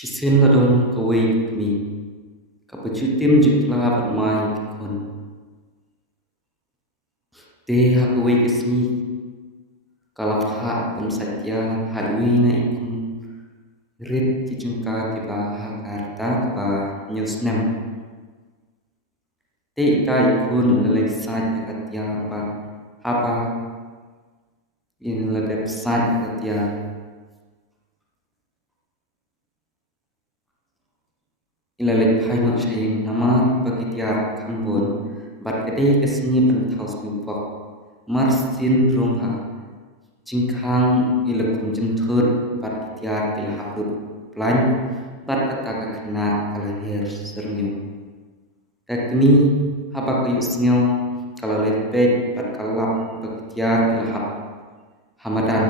Chisin ladon kawai kami kapachutim jutla bermai kikon te hakawai kesmi kalapha pun satya halwi na ikun rit cicungka kiba hakarta kiba nyusnam te ita ikun lalai saj katya ba hapa in ladep saj katya ilalek phai nok shaying nama bagitiar kambon bat kade kesni penthaus bupok marsin rongha jingkhang ilakum jemthut bat gitiar pilhaput plan bat kata kena kalahir sernyum takmi hapa kayusnyo kalau lepek bat kalap bagitiar pilhap hamadan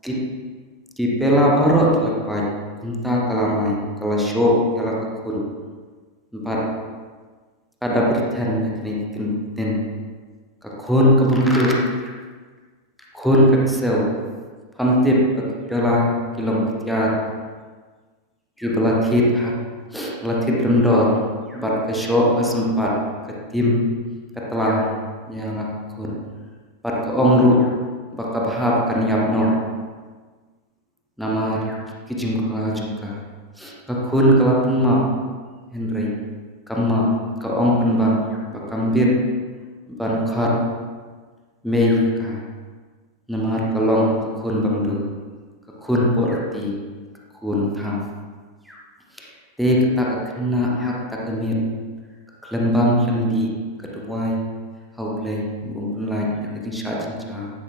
ki pela barot lepai entah kalamai kalasyo yala kakun empat kada bertan nakni kenten kakun kabuntu kun kaksel pamtip bagdala kilom ketiar ki belathit hak belathit rendor bat kasyo asempat ketim katlah yala kakun bat kaongru bakabha bakan yapno nama kijingkala juga kakun kalapan map Henry kama kaong penban bakambir ban khat meika nama kalong kakun bangdu kakun porti kakun tham te kata kena hak takamir kelembang lendi keduai hauble bumlai yang sha cha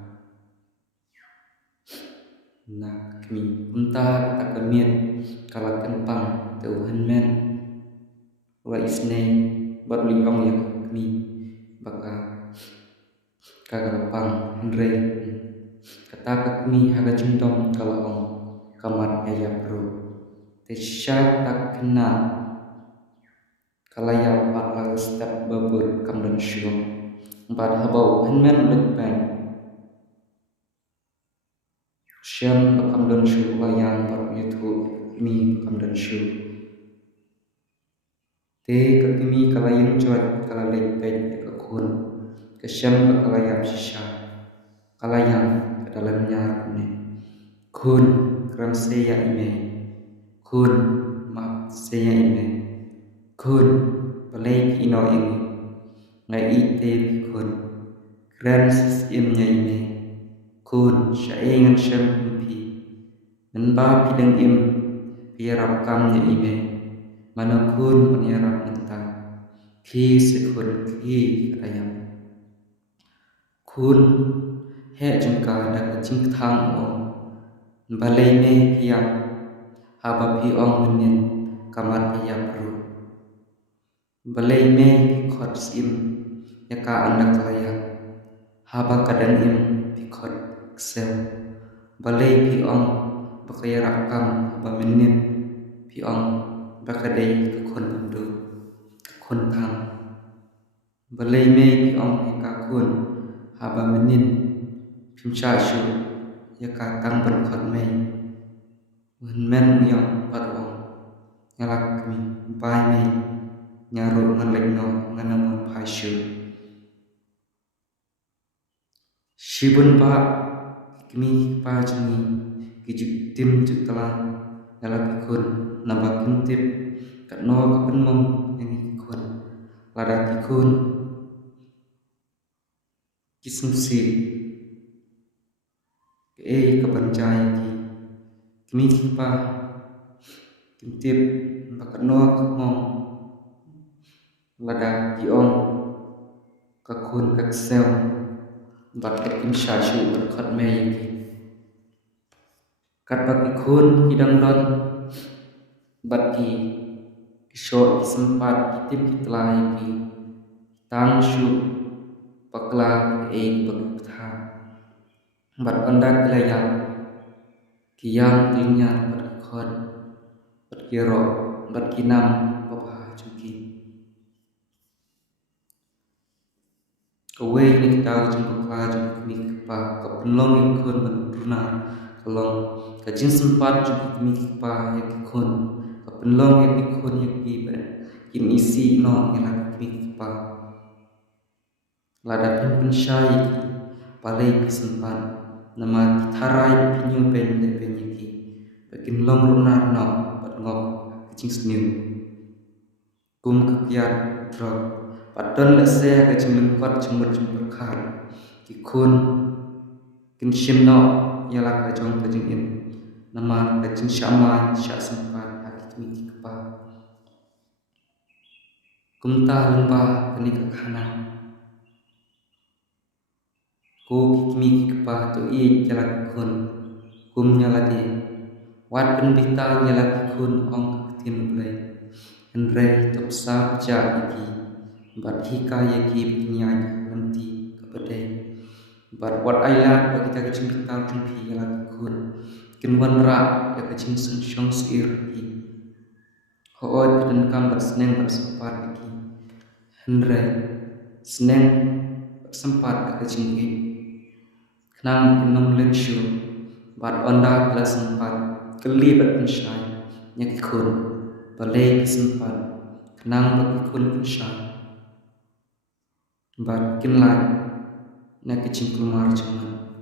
na kami unta takamir kalakan pang teuhan men wa isne badli ong ya kami baka kagalapang Henry kata kami haga jundong kalong kamat ya bro tesha tak kena kalaya patla step babur kamdan syum empat habau henmen lekban syam bakamdan syum layang baru itu mi bakamdan syum te kakimi kalayang cuat kalalek baik kakun kesyam bakalayam shisha kalayang kedalamnya kune kun kram seya ime kun map seya ime kun balai ino ini ngai ite kun kran imnya ime kun syaingan syam pi menba pidang im piarap kamnya ime mana kun penyerap mentang ki sekun ki ayam kun he jengka dak jing thang o balai me piang haba pi ong menin kamar piang ru balai me khot sim yaka andak layang haba kadang im pi khot sel balai pi ong bakaya rakam haba menin pi ong bakadai kon bandu kon tham balai me pi ong yaka kun haba menin pimcha shu yaka tang ban khot me men yang parong ngalak mi bai me nyaro ngalek no nganamon phai shu shibun ba kimi pa jangi kijuk tim jutala ngalak kun nambah kuntip katno kapen mom yang ikun lada ikun kisungsi ke kapanjai ki kimi kipa kuntip bakatno kakmom lada kiong kakun kaksel bakat kim shashu berkat meyi kat bak ikun hidang don bati kisho sempat kitip kitlai ki tang shu pakla bakta bat andak laya kiyang tinya bat khot bat kiro bat kinam bapa cuki kawai ni tahu jengkok jengkok ni pa kapenlong ikun benruna kalong kajing sempat juga kami kipa ya kikun kapenlong ya kikun ya kiba kin isi no ila kami kipa ladapin pensyai ki palai pisempat nama kitharai pinyu pen de penyeki bakin long runar no pat ngok kajing seniu kum kekiat drop padon la se kajing lengkot jemur khar kikun kin shimno yala kajong kajing in nama kajing syama syak sempat hakik mi kepa kumta lembah kini kekhana ko kikmi kepa to i yala kikun kum nyala di wat penbita yala kikun ong ketin ulai henrei top sap ja iki bat hika yaki nyai nanti kepada but what I like bagi kita kecing kental jumpi yala kikun kinwan ra ya kecing sensyong sir ki hoot dan kam berseneng bersempat iki henrei seneng bersempat ya kecing ki kenang kinong lensyu but onda kala sempat kelibat pensyai ya kikun balai sempat kenang berkikun pensyai but kinlan na kecing keluar cuman